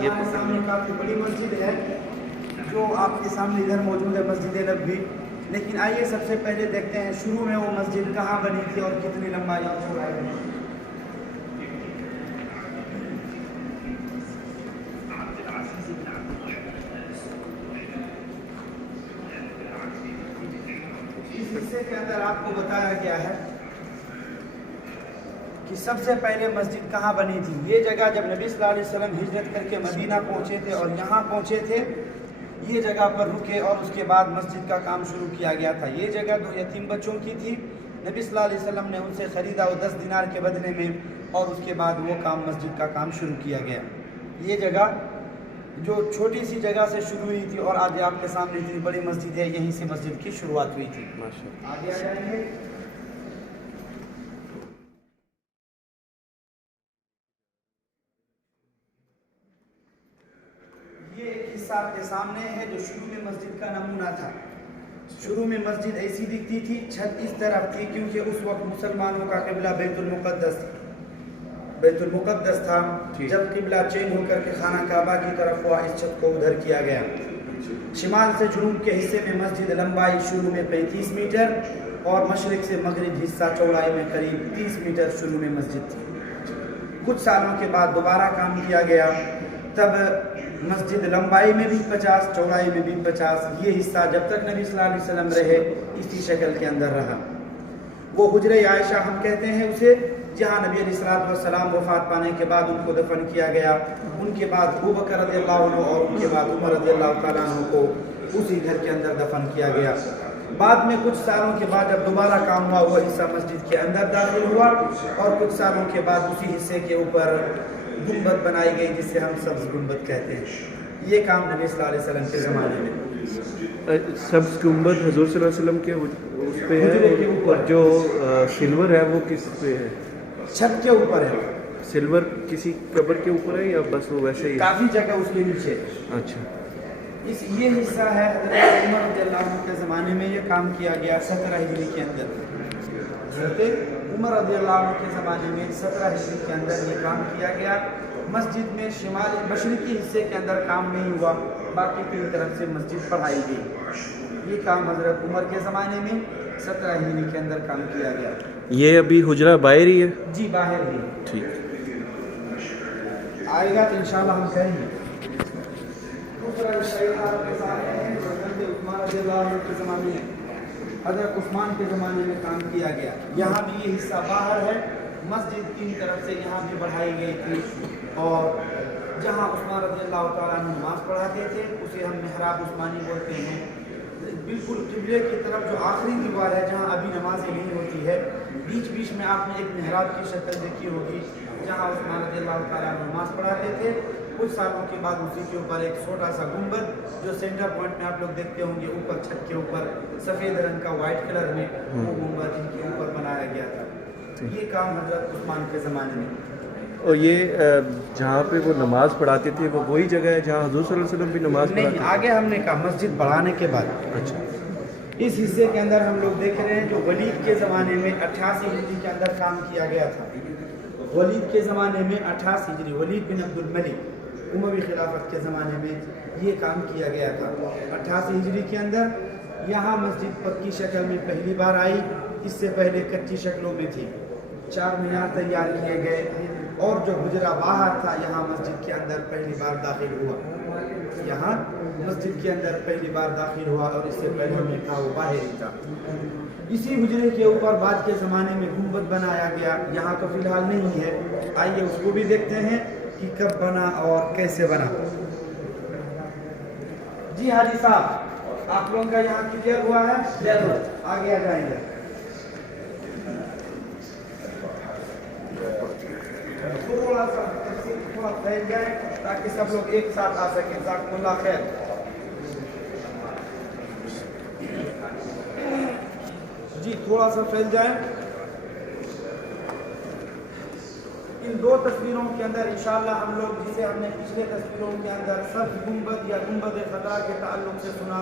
ये हमारे सामने काफ़ी बड़ी मस्जिद है जो आपके सामने इधर मौजूद है, मस्जिद नबवी। लेकिन आइए सबसे पहले देखते हैं शुरू में वो मस्जिद कहाँ बनी थी और कितनी लंबाई और चौड़ाई है। इस हिस्से के अंदर आपको बताया गया है कि सबसे पहले मस्जिद कहाँ बनी थी। ये जगह जब नबी सल्लल्लाहु अलैहि वसल्लम हिजरत करके मदीना पहुँचे थे और यहाँ पहुँचे थे, ये जगह पर रुके और उसके बाद मस्जिद का काम शुरू किया गया था। ये जगह 2 यतीम बच्चों की थी। नबी सल्लल्लाहु अलैहि वसल्लम ने उनसे ख़रीदा वो 10 दिनार के बदले में, और उसके बाद वो काम मस्जिद का काम शुरू किया गया। ये जगह जो छोटी सी जगह से शुरू हुई थी और आज आपके सामने इतनी बड़ी मस्जिद है, यहीं से मस्जिद की शुरुआत हुई थी। माशाअल्लाह। आगे आ जाएंगे। ये एक हिस्सा आपके सामने है जो शुरू में मस्जिद का नमूना था। शुरू में मस्जिद ऐसी दिखती थी, छत इस तरफ थी, क्योंकि उस वक्त मुसलमानों का किबला बैतुल मुक़द्दस था। जब किबला चेंज होकर के खाना काबा की तरफ हुआ, इस छत को उधर किया गया। शिमाल से जुनूब के हिस्से में मस्जिद लंबाई शुरू में 35 मीटर और मशरिक से मगरिब हिस्सा चौड़ाई में करीब 30 मीटर शुरू में मस्जिद थी। कुछ सालों के बाद दोबारा काम किया गया, तब मस्जिद लंबाई में भी 50, चौड़ाई में भी 50। ये हिस्सा जब तक नबी सल्लल्लाहु अलैहि वसल्लम रहे इसी शक्ल के अंदर रहा। वो हुजरे आयशा हम कहते हैं उसे, जहाँ नबी अलैहिस्सलाम वफ़ात पाने के बाद उनको दफन किया गया। उनके बाद अबू बकर रज़ियल्लाहु अन्हु और उनके बाद उमर रज़ियल्लाहु तआला अन्हु को उसी घर के अंदर दफन किया गया। बाद में कुछ सालों के बाद जब दोबारा काम हुआ, वो हिस्सा मस्जिद के अंदर दाखिल हुआ और कुछ सालों के बाद उसी हिस्से के ऊपर गुंबद बनाई गई, जिसे हम सब्ज़ गुंबद कहते हैं। ये काम नबी सल्लल्लाहु अलैहि वसल्लम के ज़माने में। सब्ज़ गुंबद हुज़ूर सल्लल्लाहु अलैहि वसल्लम के उस पे है, और जो सिल्वर है वो किस पे है? छत के ऊपर है। सिल्वर किसी कब्र के ऊपर है या बस वो वैसे ही? काफ़ी जगह उसके नीचे। अच्छा। ये हिस्सा है हज़रत उमर रज़ियल्लाहु अन्हु के ज़माने में ये काम किया गया 17 हिजरी के अंदर। हज़रत उमर रज़ियल्लाहु अन्हु के ज़माने में 17 हिजरी के अंदर ये काम किया गया। मस्जिद में शिमाली मशरिकी हिस्से के अंदर काम नहीं हुआ, बाकी तीन तरफ से मस्जिद बढ़ाई गई। ये काम हज़रत उमर के ज़माने में 17 हिजरी के अंदर काम किया गया। ये अभी हुजरा बाहर ही है? जी बाहर ही। ठीक। आएगा तो इंशाल्लाह हम कहेंगे। दूसरा के सामने है जो हज़रत उस्मान रज़ियल्लाहु अन्हु के ज़माने में, हज़रत उस्मान के ज़माने में काम किया गया। यहाँ भी ये हिस्सा बाहर है। मस्जिद तीन तरफ से यहाँ भी बढ़ाई गई थी, और जहाँ उस्मान रज़ियल्लाहु तआला अन्हु नमाज़ पढ़ाते थे उसे हम मेहराब उस्मानी बोलते हैं। बिल्कुल किबले की तरफ जो आखिरी दीवार है जहाँ अभी नमाज़ें नहीं होती है, बीच बीच में आपने एक मेहराब की शक्ल देखी होगी, जहाँ उस्मान रज़ियल्लाहु तआला अन्हु नमाज़ पढ़ाते थे। कुछ सालों के बाद उसी के ऊपर एक छोटा सा गुंबद, जो सेंटर पॉइंट में आप लोग देखते होंगे ऊपर छत के ऊपर सफ़ेद रंग का वाइट कलर में, वो गुंबद इनके ऊपर बनाया गया था। ये काम हज़रत उस्मान के ज़माने में। और ये जहाँ पे वो नमाज़ पढ़ाते थे वो वही जगह है जहाँ हुज़ूर सल्लल्लाहु अलैहि वसल्लम भी नमाज़ पढ़ाते थे? आगे हमने कहा मस्जिद बढ़ाने के बाद। अच्छा। इस हिस्से के अंदर हम लोग देख रहे हैं जो वलीद के ज़माने में 88 हिजरी के अंदर काम किया गया था। वलीद के ज़माने में 88 हिजरी, वलीद बिन अब्दुल मलिक उमवी खिलाफत के ज़माने में ये काम किया गया था। 88 हिजरी के अंदर यहाँ मस्जिद पक्की शक्ल में पहली बार आई। इससे पहले कच्ची शक्लों में थी। 4 मीनार तैयार किए गए, और जो हुजरा बाहर था यहाँ मस्जिद के अंदर पहली बार दाखिल हुआ। यहाँ मस्जिद के अंदर पहली बार दाखिल हुआ, और इससे पहले में था वो बाहर ही था। इसी हुजरे के ऊपर बाद के ज़माने में गुंबद बनाया गया। यहाँ तो फिलहाल नहीं है, आइए उसको भी देखते हैं कि कब बना और कैसे बना। जी हाजी साहब, आप लोगों का यहाँ क्लियर हुआ है? आगे आ जाएंगे। थोड़ा फैल जाए ताकि सब लोग एक साथ आ सकें। ज़ाकमुल्लाह खैर। जी थोड़ा सा फैल जाए। इन 2 तस्वीरों के अंदर इंशाअल्लाह हम लोग, जिसे हमने पिछले तस्वीरों के अंदर सब्ज़ गुंबद या गुंबद ख़तरा के ताल्लुक़ से सुना,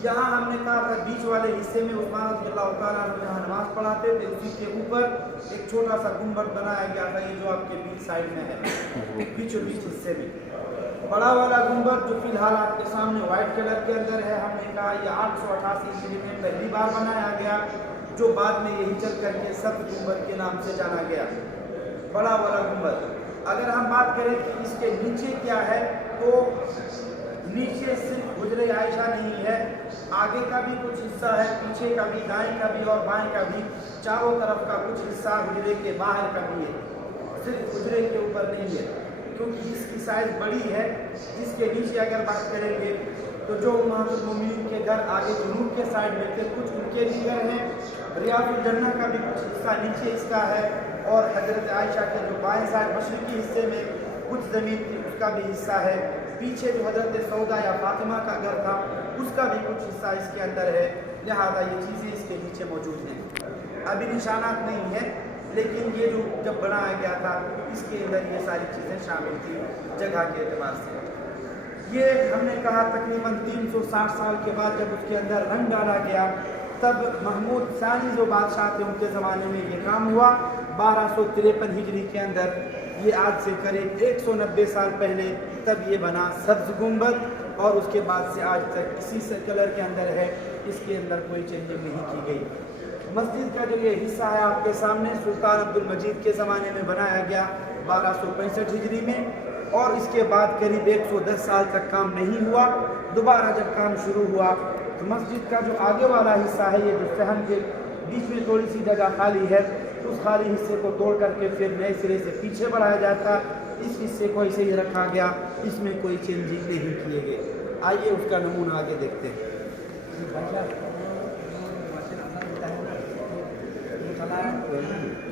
यहाँ हमने कहा था बीच वाले हिस्से में उस्मान रज़ियल्लाहु तआला अन्हु यहाँ नमाज पढ़ाते थे, उसी के ऊपर एक छोटा सा गुंबद बनाया गया था, ये जो आपके बीच साइड में है, बीचों बीच हिस्से में बड़ा वाला गुंबद जो फिलहाल आपके सामने व्हाइट कलर के अंदर है। हमने कहा ये 888 ईस्वी में पहली बार बनाया गया, जो बाद में यही चल करके सब्ज़ गुंबद के नाम से जाना गया, बड़ा वाला गुंबद। अगर हम बात करें कि इसके नीचे क्या है, तो नीचे सिर्फ हुजरे आयशा नहीं है, आगे का भी कुछ हिस्सा है, पीछे का भी, दाएं का भी और बाएं का भी, चारों तरफ का कुछ हिस्सा हुजरे के बाहर का भी है, सिर्फ हुजरे के ऊपर नहीं है, क्योंकि इसकी साइज बड़ी है। इसके नीचे अगर बात करेंगे तो जो उम्महातुल मोमिनीन के घर आगे जुनूब के साइड में थे, कुछ उनके भी घर हैं, रियाजुल जन्नह का भी कुछ हिस्सा नीचे इसका है, और हजरत आयशा के जो बाएं साइड मशरिकी हिस्से में कुछ ज़मीन थी उसका भी हिस्सा है, पीछे जो हजरत सौदा या फातिमा का घर था उसका भी कुछ हिस्सा इसके अंदर है। लिहाजा ये चीज़ें इसके नीचे मौजूद हैं। अभी निशानात नहीं है, लेकिन ये जो जब बनाया गया था इसके अंदर ये सारी चीज़ें शामिल थी जगह के एतबार से। ये हमने कहा तकरीबन 360 साल के बाद जब उसके अंदर रंग डाला गया, तब महमूद सानी जो बादशाह थे उनके ज़माने में ये काम हुआ। 1253 हिजरी के अंदर, ये आज से करीब 190 साल पहले तब ये बना सब्ज़ गुंबद, और उसके बाद से आज तक इसी से कलर के अंदर है, इसके अंदर कोई चेंजिंग नहीं की गई। मस्जिद का जो ये हिस्सा है आपके सामने सुल्तान अब्दुल मजीद के ज़माने में बनाया गया 1265 हिजरी में, और इसके बाद करीब 110 साल तक काम नहीं हुआ। दोबारा जब काम शुरू हुआ तो मस्जिद का जो आगे वाला हिस्सा है, ये जो सहन के बीच में थोड़ी सी जगह खाली है, उस खाली हिस्से को तोड़ करके फिर नए सिरे से पीछे बढ़ाया जाता। इस हिस्से को ऐसे ही रखा गया, इसमें कोई चेंजिंग नहीं किए गए। आइए उसका नमूना आगे देखते हैं।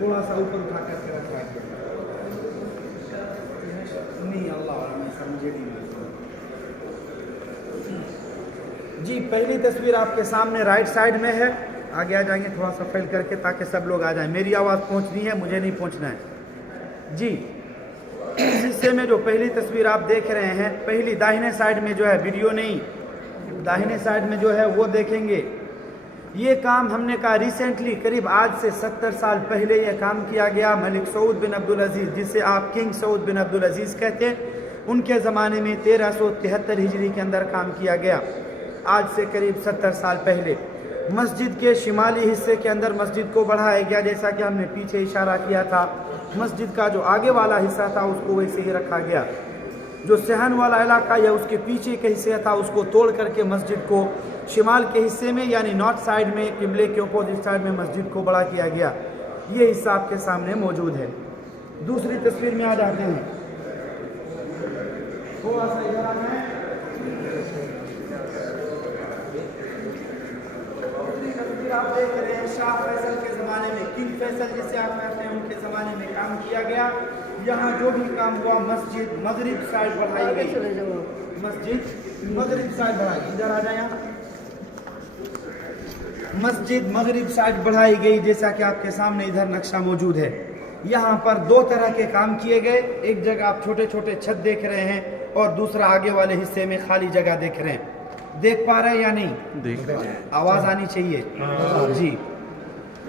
थोड़ा सा ऊपर उठा करके रखा नहीं, अल्लाह मैं समझे नहीं। जी, पहली तस्वीर आपके सामने राइट साइड में है। आगे आ जाएंगे थोड़ा सा फैल करके ताकि सब लोग आ जाएं। मेरी आवाज़ पहुंचनी है, मुझे नहीं पहुंचना है। जी, इस हिस्से में जो पहली तस्वीर आप देख रहे हैं, पहली दाहिने साइड में जो है, वीडियो नहीं, दाहिने साइड में जो है वो देखेंगे। ये काम हमने कहा रिसेंटली करीब आज से 70 साल पहले ये काम किया गया। मलिक सऊद बिन अब्दुल अजीज़, जिसे आप किंग सऊद बिन अब्दुल अजीज़ कहते हैं, उनके ज़माने में 1373 हिजरी के अंदर काम किया गया, आज से करीब 70 साल पहले। मस्जिद के शिमाली हिस्से के अंदर मस्जिद को बढ़ाया गया, जैसा कि हमने पीछे इशारा किया था। मस्जिद का जो आगे वाला हिस्सा था उसको वैसे ही रखा गया। जो सहन वाला इलाका या उसके पीछे के हिस्से था उसको तोड़ करके मस्जिद को शिमाल के हिस्से में यानी नॉर्थ साइड में, किबले के अपोजिट साइड में मस्जिद को बड़ा किया गया। ये हिस्सा आपके सामने मौजूद है। दूसरी तस्वीर में आ जाते हैं, थोड़ा सा इधर आना है। आप देख रहे हैं शाह फैसल के ज़माने में, किंग फैसल जिसे आप कहते हैं, उनके ज़माने में काम किया गया। यहाँ जो भी काम हुआ, मस्जिद मगरिब साइड बढ़ाई गई, मस्जिद मगरिब साइड बढ़ाई, इधर आ जाए यहाँ, मस्जिद मगरिब साइड बढ़ाई गई, जैसा कि आपके सामने इधर नक्शा मौजूद है। यहाँ पर दो तरह के काम किए गए। एक जगह आप छोटे छोटे छत देख रहे हैं और दूसरा आगे वाले हिस्से में खाली जगह देख रहे हैं। देख पा रहे हैं या नहीं? देख रहे हैं। आवाज़ आनी चाहिए जी।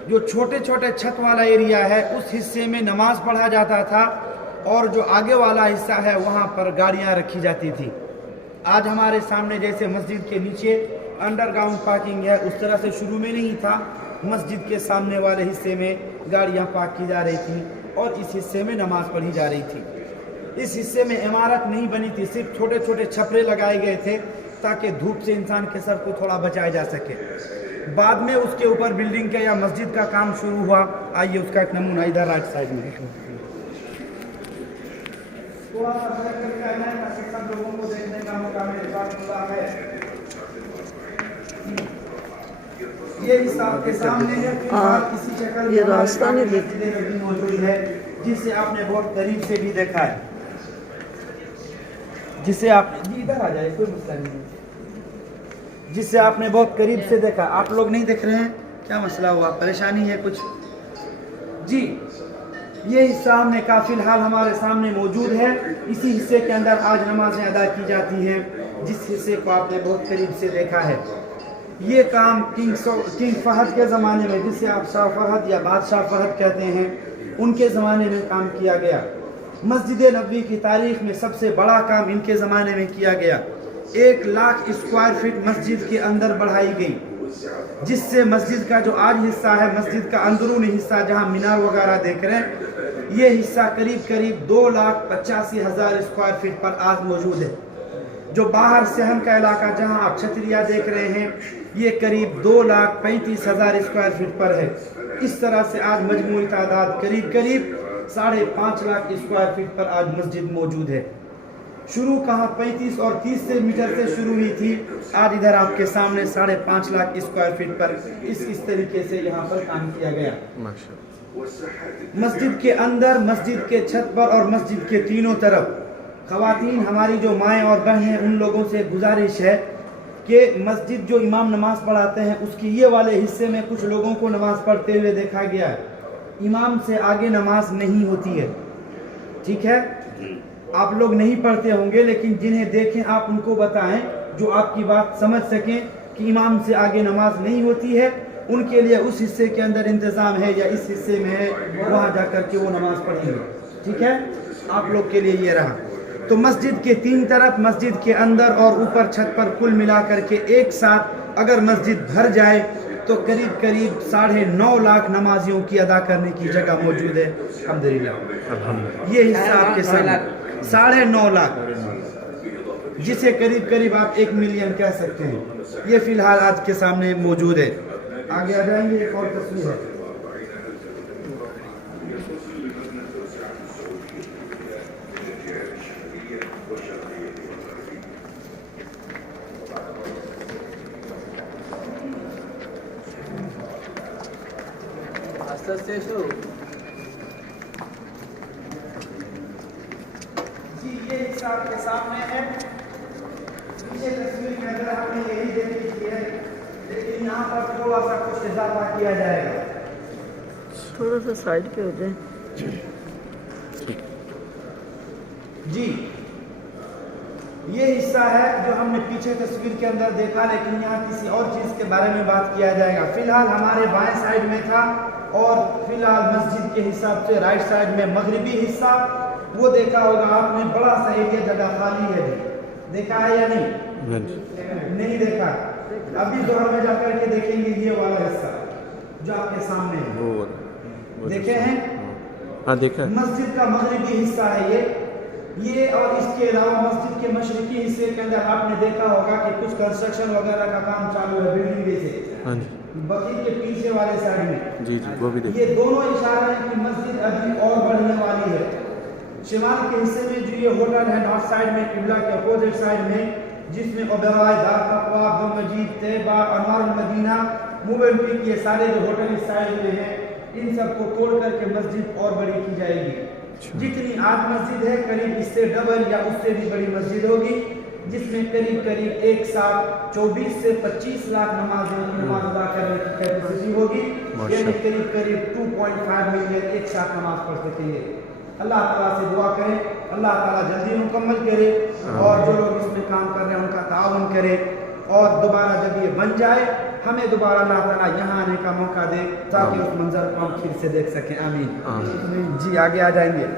जो छोटे छोटे छत वाला एरिया है उस हिस्से में नमाज पढ़ा जाता था, और जो आगे वाला हिस्सा है वहाँ पर गाड़ियाँ रखी जाती थी। आज हमारे सामने जैसे मस्जिद के नीचे अंडरग्राउंड पार्किंग है, उस तरह से शुरू में नहीं था। मस्जिद के सामने वाले हिस्से में गाड़ियाँ पार्क की जा रही थी और इस हिस्से में नमाज पढ़ी जा रही थी। इस हिस्से में इमारत नहीं बनी थी, सिर्फ छोटे छोटे छपरे लगाए गए थे ताकि धूप से इंसान के सर को थोड़ा बचाया जा सके। बाद में उसके ऊपर बिल्डिंग का या मस्जिद का काम शुरू हुआ। आइए उसका एक नमूना इधर राइट साइड में थोड़ा सा ताकि सब लोगों को देखने का मौका मिले है। ये हिस्सा आपके सामने है, इसी शक्ल ये रास्ता नहीं देखते मौजूद है, जिसे आपने बहुत करीब से भी देखा है, जिसे आपने इधर आ जाए, कोई मसला नहीं, जिसे आपने बहुत करीब से देखा। आप लोग नहीं देख रहे हैं, क्या मसला हुआ, परेशानी है कुछ? जी, ये हिस्सा हमने कहा फिलहाल हमारे सामने मौजूद है। इसी हिस्से के अंदर आज नमाजें अदा की जाती हैं, जिस हिस्से को आपने बहुत करीब से देखा है। ये काम किंग फहद के ज़माने में, जिसे आप शाह फहद या बादशाह फहद कहते हैं, उनके ज़माने में काम किया गया। मस्जिद नबवी की तारीख में सबसे बड़ा काम इनके ज़माने में किया गया। 1 लाख स्क्वायर फीट मस्जिद के अंदर बढ़ाई गई, जिससे मस्जिद का जो आज हिस्सा है, मस्जिद का अंदरूनी हिस्सा जहां मीनार वगैरह देख रहे हैं, ये हिस्सा करीब करीब 2,85,000 स्क्वायर फीट पर आज मौजूद है। जो बाहर सहन का इलाका जहां आप छतरिया देख रहे हैं, ये करीब 2,35,000 स्क्वायर फीट पर है। इस तरह से आज मजमूई तादाद करीब करीब 5.5 लाख स्क्वायर फीट पर आज मस्जिद मौजूद है। शुरू कहाँ 35 और 30 से मीटर से शुरू हुई थी, आज इधर आपके सामने 5.5 लाख स्क्वायर फीट पर इस तरीके से यहाँ पर काम किया गया। मस्जिद के अंदर, मस्जिद के छत पर और मस्जिद के तीनों तरफ खवातीन, हमारी जो माएँ और बहन हैं, उन लोगों से गुजारिश है कि मस्जिद जो इमाम नमाज पढ़ाते हैं, उसके ये वाले हिस्से में कुछ लोगों को नमाज पढ़ते हुए देखा गया है। इमाम से आगे नमाज नहीं होती है, ठीक है? आप लोग नहीं पढ़ते होंगे, लेकिन जिन्हें देखें आप उनको बताएं, जो आपकी बात समझ सकें कि इमाम से आगे नमाज नहीं होती है। उनके लिए उस हिस्से के अंदर इंतज़ाम है या इस हिस्से में है, वहाँ जा कर के वो नमाज पढ़ेंगे, ठीक है? आप लोग के लिए ये रहा। तो मस्जिद के 3 तरफ, मस्जिद के अंदर और ऊपर छत पर कुल मिला करके एक साथ अगर मस्जिद भर जाए तो करीब करीब 9.5 लाख नमाजियों की अदा करने की जगह मौजूद है। अल्हम्दुलिल्लाह। ये हिस्सा आपके सामने 9.5 लाख, जिसे करीब करीब आप 1 मिलियन कह सकते हैं। ये फिलहाल आज के सामने मौजूद है। आगे आ जाएंगे, एक और तस्वीर है। जी, ये हिस्सा आपके सामने है। पीछे तस्वीर के अंदर हमने यही देखी थी है, लेकिन यहाँ पर थोड़ा सा कुछ इजाफा किया जाएगा। थोड़ा सा साइड पे हो जाए। जी, ये हिस्सा है जो हमने पीछे तस्वीर के अंदर देखा, लेकिन यहाँ किसी और चीज़ के बारे में बात किया जाएगा। फिलहाल हमारे बाएं साइड में था, और फिलहाल मस्जिद के हिसाब से राइट साइड में मगरिबी हिस्सा, वो देखा होगा आपने, बड़ा सा एरिया जगह खाली है। देखा है या नहीं? नहीं देखा। अभी जोहर में जाकर के देखेंगे ये वाला हिस्सा जो आपके सामने है, देखे हैं? हाँ, देखा। मस्जिद का मगरिबी हिस्सा है ये। और इसके अलावा मस्जिद के मशरिकी हिस्से के अंदर आपने देखा होगा कि कुछ कंस्ट्रक्शन वगैरह का काम चालू है बिल्डिंग से। हाँ जी। बकरी के पीछे वाले साइड में, जी, वो भी देखा। ये दोनों इशारे हैं कि मस्जिद अभी और बढ़ने वाली है। शिमाल के हिस्से में जो ये होटल है, नॉर्थ साइड में, किबला के अपोजिट साइड में, जिसमें ओबेराय, दार तक़वा, अब्दुल मजीद, तैयबा, अनवारुल मदीना, मूवमेंट, ये सारे जो होटल इस साइड में हैं, इन सबको तोड़ करके मस्जिद और बड़ी की जाएगी। जितनी आज मस्जिद है, करीब इससे डबल या उससे भी बड़ी मस्जिद होगी, जिसमें करीब करीब एक साथ 24 से 25 लाख नमाज अदा करने की कैपेसिटी होगी। यानी करीब करीब 2.5 मिलियन एक साथ नमाज पढ़ सकेंगे। अल्लाह ताला से दुआ करें, अल्लाह ताला जल्दी मुकम्मल करे, और जो लोग इसमें काम कर रहे हैं उनका ताउन करे, और दोबारा जब ये बन जाए, हमें दोबारा अल्लाह ताला यहाँ आने का मौका दे, ताकि उस मंजर को हम फिर से देख सकें। आमीन। जी, आगे आ जाएंगे।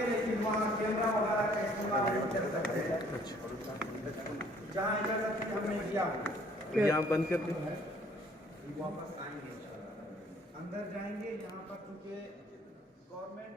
लेकिन वहाँ कैमरा वगैरह का इस्तेमाल नहीं कर सकते हैं। जहाँ इजाजत हमने दिया, यहाँ बंद कर दी। वापस आएंगे, अंदर जाएंगे। यहाँ पर चूंकि गवर्नमेंट